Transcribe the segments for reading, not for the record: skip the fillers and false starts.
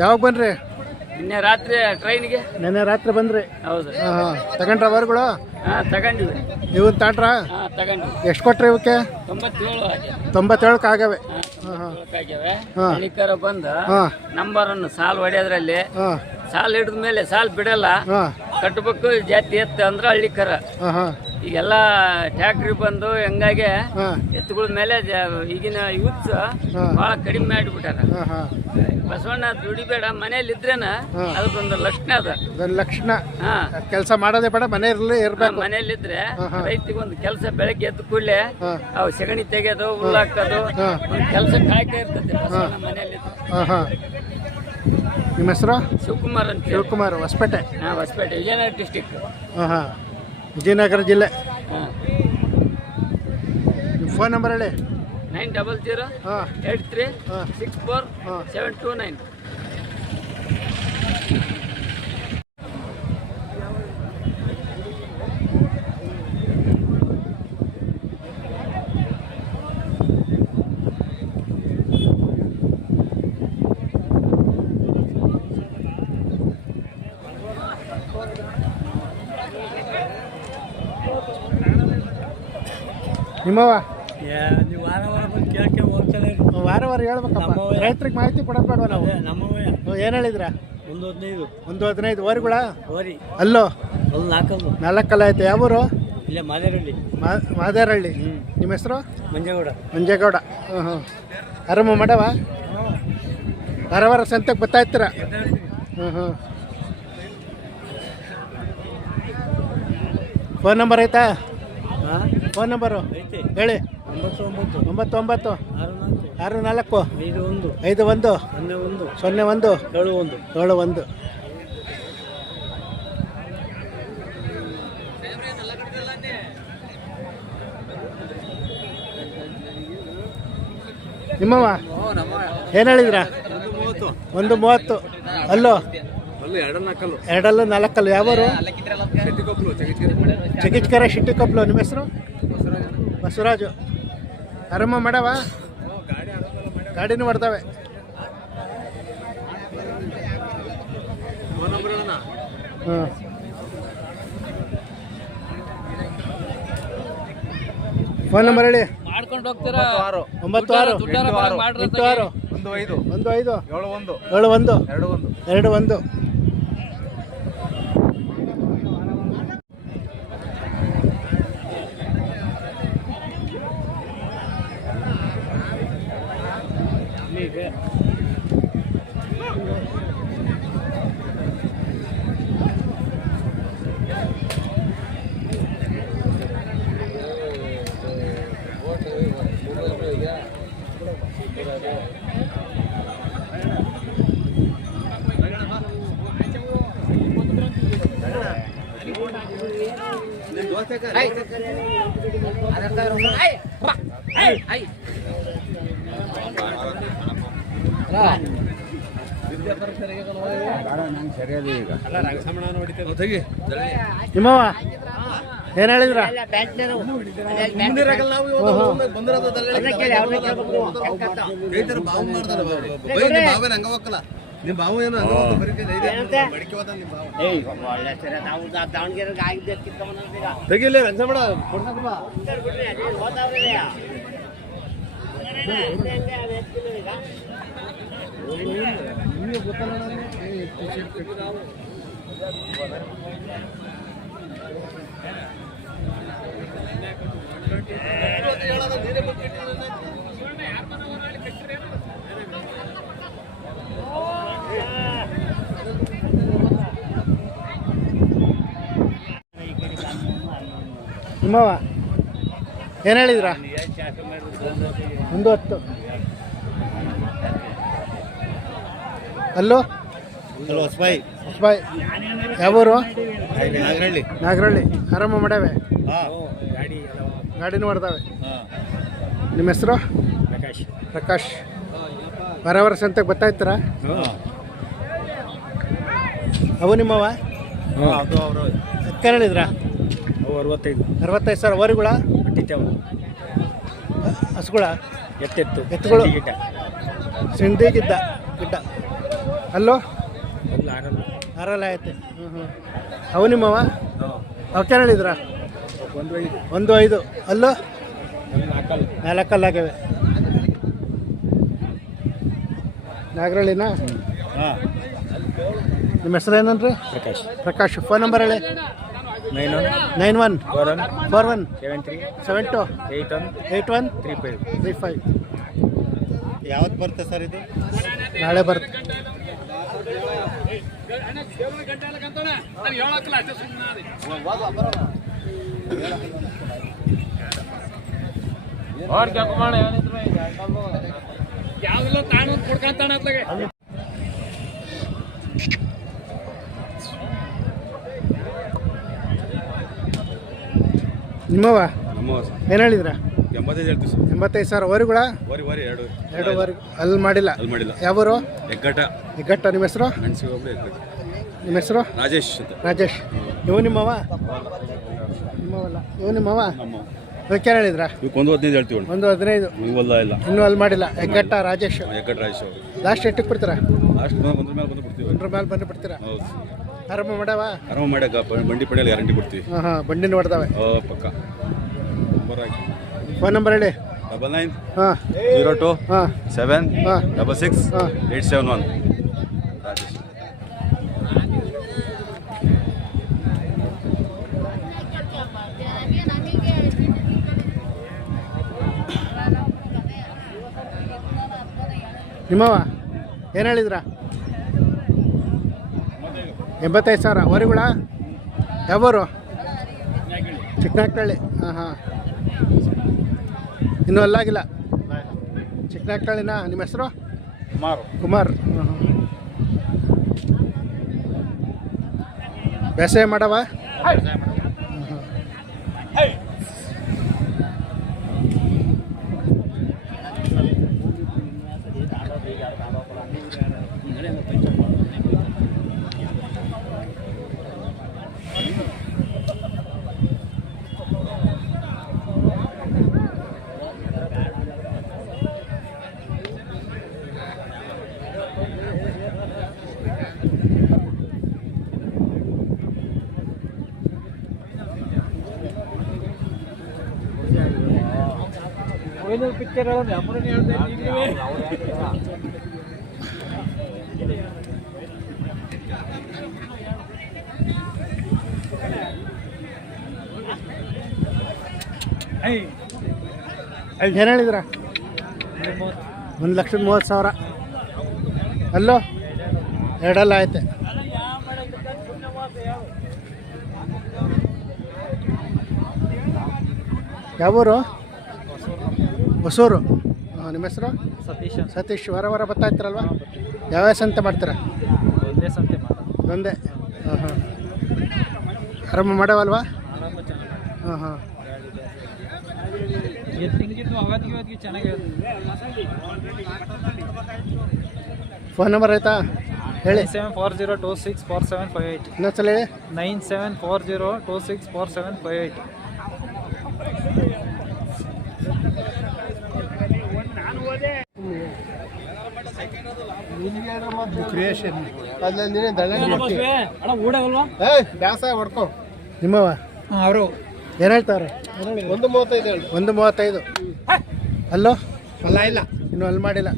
ಯಾವಾಗ ಬನ್ರಿ? ನಿನ್ನೆ ರಾತ್ರಿ ಟ್ರೈನ್ಗೆ. ನೆನ್ನೆ ರಾತ್ರಿ ಬಂದ್ರಿ? ಹೌದು. ತಗೊಂಡ್ರ ಅವರುಗಳು? ತಗೊಂಡಿವಿ. ಇವನ್ ತಾಟ್ರ? ತಗೊಂಡಿವಿ. ಎಷ್ಟು ಕೊಟ್ರಿ ಇವಕ್ಕೆ? 97 ಆಗವೆ. ಹಳ್ಳಿಕರ ಬಂದು ನಂಬರನ್ನು ಸಾಲ್ ಹೊಡೆಯೋದ್ರಲ್ಲಿ ಸಾಲ್ ಹಿಡಿದ ಮೇಲೆ ಸಾಲ್ ಬಿಡಲ್ಲ, ಕಟ್ಟಬೇಕು ಜಾತಿ ಎತ್ತು ಅಂದ್ರೆ ಹಳ್ಳಿಕರ. ಈಗೆಲ್ಲ ಟ್ಯಾಕ್ಟ್ರಿ ಬಂದು ಹೆಂಗಾಗಿ ಎತ್ತುಗಳ ಮೇಲೆ ಈಗಿನ ಯೂತ್ಸ್ ಬಹಳ ಕಡಿಮೆ ಮಾಡಿಬಿಟ್ಟಾರ. ಬಸವಣ್ಣ ದುಡಿಬೇಡ, ಮನೇಲಿ ಇದ್ರೇನ ಅದಕ್ಕೊಂದು ಲಕ್ಷಣ ಅದ. ಲಕ್ಷಣ ಕೆಲಸ ಮಾಡೋದೇ ಬೇಡ, ಮನೆಯಲ್ಲಿ ಇರ್ಬೇಕು. ಮನೇಲಿದ್ರೆ ರೈತಿಗೊಂದು ಕೆಲಸ ಬೆಳಗ್ಗೆ ಎದ್ದು ಕೂಡಲೇ ಅವು ಸಗಣಿ ತೆಗೆಯೋದು, ಹುಲ್ಲಾಕೋದು, ಒಂದು ಕೆಲಸ ಕಾಯ್ತಾ ಇರ್ತದೆ ಬಸವಣ್ಣ ಮನೆಯಲ್ಲಿ. ನಿಮ್ಮ ಹೆಸರು? ಶಿವಕುಮಾರ್ ಅಂತ. ಶಿವಕುಮಾರ್, ಹೊಸಪೇಟೆ. ಹೊಸಪೇಟೆ, ವಿಜಯನಗರ ಡಿಸ್ಟಿಕ್. ವಿಜಯನಗರ ಜಿಲ್ಲೆ. ಫೋನ್ ನಂಬರ್ ಹೇಳಿ. 9008364729. ನಿಮ್ಮವ ನೀವು ವಾರ ವಾರ ಬಂದು ಕೇಳಕ್ಕೆ ಹೋಗ್ತಾನೆ. ವಾರ ವಾರ ಹೇಳ್ಬೇಕಪ್ಪ, ರೈತರಿಗೆ ಮಾಹಿತಿ ಕೊಡೋದು ಬೇಡವಾ ನಾವು? ನಮ್ಮವೇ. ಏನು ಹೇಳಿದ್ರ? 115 ಓರಿಗಳ? ಓರಿ ಅಲ್ಲೋ ಒಂದು 4 4 ಆಯ್ತು. ಯಾವೂರು? ಇಲ್ಲೇ ಮಾದೇರಹಳ್ಳಿ. ಮಾದೇರಹಳ್ಳಿ. ನಿಮ್ಮ ಹೆಸರು? ಮಂಜೇಗೌಡ. ಆರಾಮ ಮಾಡವ? ವಾರ ವಾರ ಸಂತೆಗೆ ಬರ್ತಾ ಇರ್ತೀರ? ಫೋನ್ ನಂಬರ್ ಐತಾ? ಫೋನ್ ನಂಬರು ಹೇಳಿ. 99 64 51 01 71. ನಿಮ್ಮವ ಏನು ಹೇಳಿದ್ರ? 130. ಅಲ್ಲೋ 2 4. ಯಾವರು? ಚಗಿಚ್ಕರ ಶಿಟ್ಟಿಕೊಪ್ಲು. ನಿಮ್ಮ ಹೆಸರು? ಬಸವರಾಜು. ಆರಾಮ ಮಾಡವ? ಗಾಡಿನೂ ಮಾಡ್ತಾವೆ. ಫೋನ್ ನಂಬರ್ ಹೇಳಿ. 96 86 15 71 21. ನಿಮ್ಮವ ಏನ್ ಹೇಳಿದ್ರ? ನಿಮ್ಮ ಬಾವು ಏನು ತೆಗಿಲ್ಲ ರಂಗಸಮಣ ನಿಮ್ಮವ ಏನು ಹೇಳಿದ್ರ? 110. ಅಲ್ಲೋ ಹೊಸಬಾಯಿ. ಯಾವೂರು? ನಾಗರಹಳ್ಳಿ. ಆರಾಮ ಮಾಡವೆ? ಗಾಡಿನೂ ಮಾಡ್ತಾವೆ. ನಿಮ್ಮ ಹೆಸರು? ಪ್ರಕಾಶ್. ವಾರ ಸಂತೆಗೆ ಬರ್ತಾ ಇರ್ತೀರ? ಅವು ನಿಮ್ಮವ? ಏನು ಹೇಳಿದ್ರ? 65 ಸಾವಿರ. ಓರಿಗಳ? ಹಸುಗಳ? ಎತ್ತುಗಳು? ಸಿಂಧಿ ಗಿಡ್ಡ. ಅಲ್ಲೋ ಆರಲ್ಲ ಐತೆ ಅವು ನಿಮ್ಮವ ಅವಕ್ಕೆ ಹೇಳಿದ್ರ 1.5 ಅಲ್ಲೋ 4 ಆಗಿವೆ ನಾಗರಳ್ಳಿನಾ ನಿಮ್ಮ ಹೆಸರು ಏನನ್ರಿ ಪ್ರಕಾಶ್ ಫೋನ್ ನಂಬರ್ ಹೇಳಿ 9141728135 ಯಾವತ್ತು ಬರುತ್ತೆ ಸರ್ ಇದು? ನಾಳೆ ಬರುತ್ತೆ. ನಿಮ್ಮವ ಏನು ಹೇಳಿದ್ರ? 85 ಹೇಳ್ತೀವಿ ಸರ್. 85 ಸಾವಿರ ವರಿಗಳ ಎರಡೂವರೆ ಅಲ್ಲಿ ಮಾಡಿಲ್ಲ. ಯಾವರು? ಹೆಗ್ಗಟ್ಟ. ನಿಮ್ಮ ಹೆಸರು? ನಿಮ್ಮ ಹೆಸರು? ರಾಜೇಶ್. ಇವು ನಿಮ್ಮವ? ನಿಮ್ಮವಲ್ಲ, ಇವು ನಿಮ್ಮವ? ಇವಕ್ಕೆ ಹೇಳಿದ್ರ? 1.15 ಹೇಳ್ತೀವಿ. 1.15 ಇನ್ನೂ ಅಲ್ಲಿ ಮಾಡಿಲ್ಲ. ಹೆಗ್ಗಟ್ಟ ರಾಜೇಶ್. ಲಾಸ್ಟ್ ಎಷ್ಟಕ್ಕೆ ಬಿಡ್ತೀರಾ? ಒಂದ್ರ ಮೇಲೆ ಬಂದು ಬಿಡ್ತೀರಾ? ಆರಾಮ ಮಾಡವ? ಬಂಡಿ ಪಡೆಯಲ್ಲ ಗ್ಯಾರಂಟಿ ಕೊಡ್ತೀವಿ. ಹಾಂ ಬಂಡಿನ ಹೊಡೆದವೆ ಪಕ್ಕ. ಫೋನ್ ನಂಬರ್ ಹೇಳಿ. 9902 7 66 871. ರಾಜೇಶ್. ನಿಮ್ಮವ ಏನು ಹೇಳಿದ್ರ? 85 ಸಾವಿರ ವರಿಗಳ ಯಾವರು? ಚಿಕ್ಕನಾಗ್ತಳ್ಳಿ. ಹಾಂ ಇನ್ನೂ ಅಲ್ಲಾಗಿಲ್ಲ. ಚಿಕ್ಕನಾಗ್ತಳ್ಳಿನಾ? ನಿಮ್ಮ ಹೆಸರು? ಕುಮಾರ್. ಬೇಸಾಯ ಮಾಡವ? ಪಿಕ್ಚರ್ ಏನು ಹೇಳಿದ್ರ? 1,30,000. ಅಲ್ಲೋ ಎರಡಲ್ಲ ಐತೆ. ಯಾವೂರು? ಹೊಸೂರು. ನಿಮ್ಮ ಹೆಸರು? ಸತೀಶ್. ವಾರ ಬರ್ತಾ ಇರ್ತೀರಲ್ವ? ಯಾವ್ಯಾವ ಸಂತೆ ಮಾಡ್ತೀರಾ? ಒಂದೇ. ಹಾಂ ಆರಾಮ ಮಾಡವಲ್ವಾ? ಹಾಂ ಫೋನ್ ನಂಬರ್ ಆಯ್ತಾ ಹೇಳಿ. 9740264758. ಇನ್ನೊಂದ್ಸಲ ಹೇಳಿ. 9740264758. ಕ್ರಿಯೇಷನ್ ಬ್ಯಾಸ ಹೊಡ್ಕೊ. ನಿಮ್ಮವ ಅವರು ಏನು ಹೇಳ್ತಾರೆ? 1.35. ಅಲ್ಲೋ ಇಲ್ಲ ಇನ್ನೂ ಅಲ್ಲಿ ಮಾಡಿಲ್ಲ.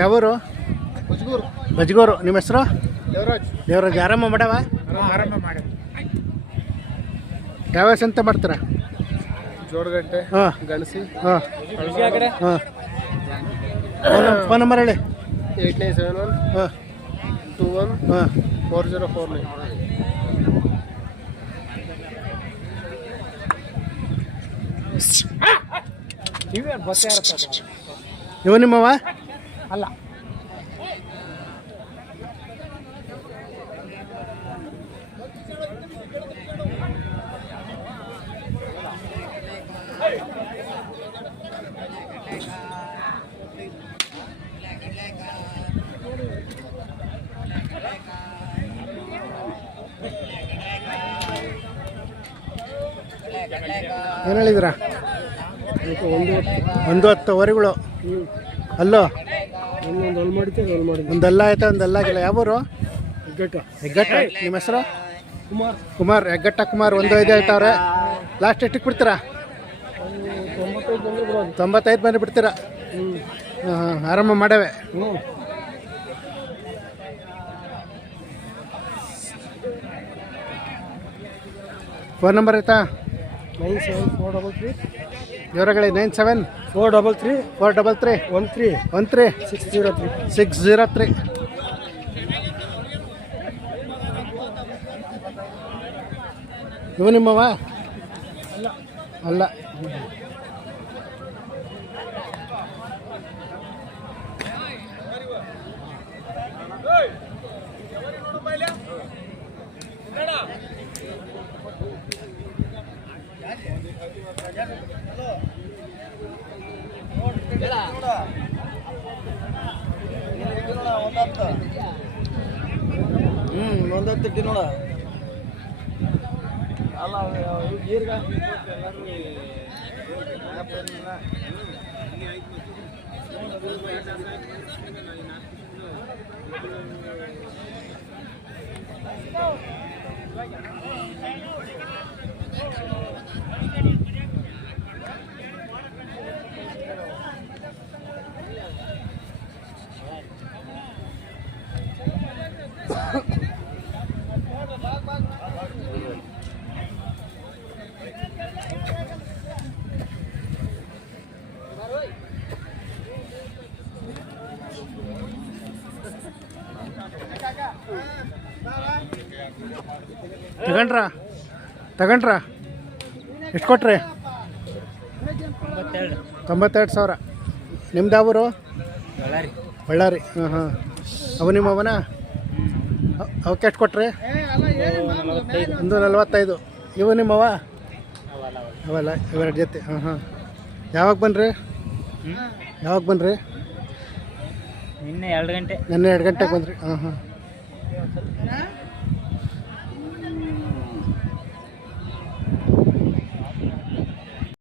ಯಾವೂರು? ಬಜ್ಗೂರು. ನಿಮ್ಮ ಹೆಸರು? ದೇವರಾಜ್. ಆರಾಮ ಮಾಡವ? ಆರಂಭ ಮಾಡಿ. ಯಾವ್ಯಾವ ಸಂತೆ ಮಾಡ್ತೀರಾ? ಜೋಡಗಟ್ಟೆ, ಗಣಸಿ. ಹಾಂ ಫೋನ್ ನಂಬರ್ ಹೇಳಿ. 8971 21 4049. ಇವು ನಿಮ್ಮವ? ಅಲ್ಲ. ಏನು ಹೇಳಿದ್ದೀರಾ? 110 ವರಿಗಳು. ಅಲ್ಲೋ ಒಂದೆಲ್ಲ ಆಯ್ತಾ, ಒಂದೆಲ್ಲ ಆಗಿಲ್ಲ. ಯಾವೂರು? ಹೆಗ್ಗಟ್ಟ. ನಿಮ್ಮ ಹೆಸರು? ಕುಮಾರ್. ಹೆಗ್ಗಟ್ಟ ಕುಮಾರ್. 1.5 ಹೇಳ್ತಾವ್ರೆ. ಲಾಸ್ಟ್ ಎಷ್ಟಕ್ಕೆ ಬಿಡ್ತೀರಾ? 95 ಬಂದು ಬಿಡ್ತೀರಾ? ಹಾಂ, ಆರಾಮ ಮಾಡವೆ. ಫೋನ್ ನಂಬರ್ ಆಯ್ತಾ? 9743 ಜೋರಗಳಿ 97 433 13 603. ಇವು ನಿಮ್ಮವ? ಅಲ್ಲ. ಒಂದತ್ತಕ್ಕೆ ನೋಡ ಅಲ್ಲ ಈಗ ತಗೊಂಡ್ರಾ? ಎಷ್ಟು ಕೊಟ್ರಿ? 92,000. ನಿಮ್ದು ಯಾವೂರು? ಬಳ್ಳಾರಿ. ಹಾಂ. ಅವು ನಿಮ್ಮವನ? ಅವಕ್ಕೆ ಎಷ್ಟು ಕೊಟ್ರಿ? 145. ಇವು ನಿಮ್ಮವ? ಅವಲ್ಲ, ಇವೆರಡು ಜೊತೆ. ಹಾಂ. ಯಾವಾಗ ಬನ್ರಿ? ನಿನ್ನೆ 2 ಗಂಟೆ. ನಿನ್ನೆ 2 ಗಂಟೆಗೆ ಬಂದ್ರಿ. ಹಾಂ.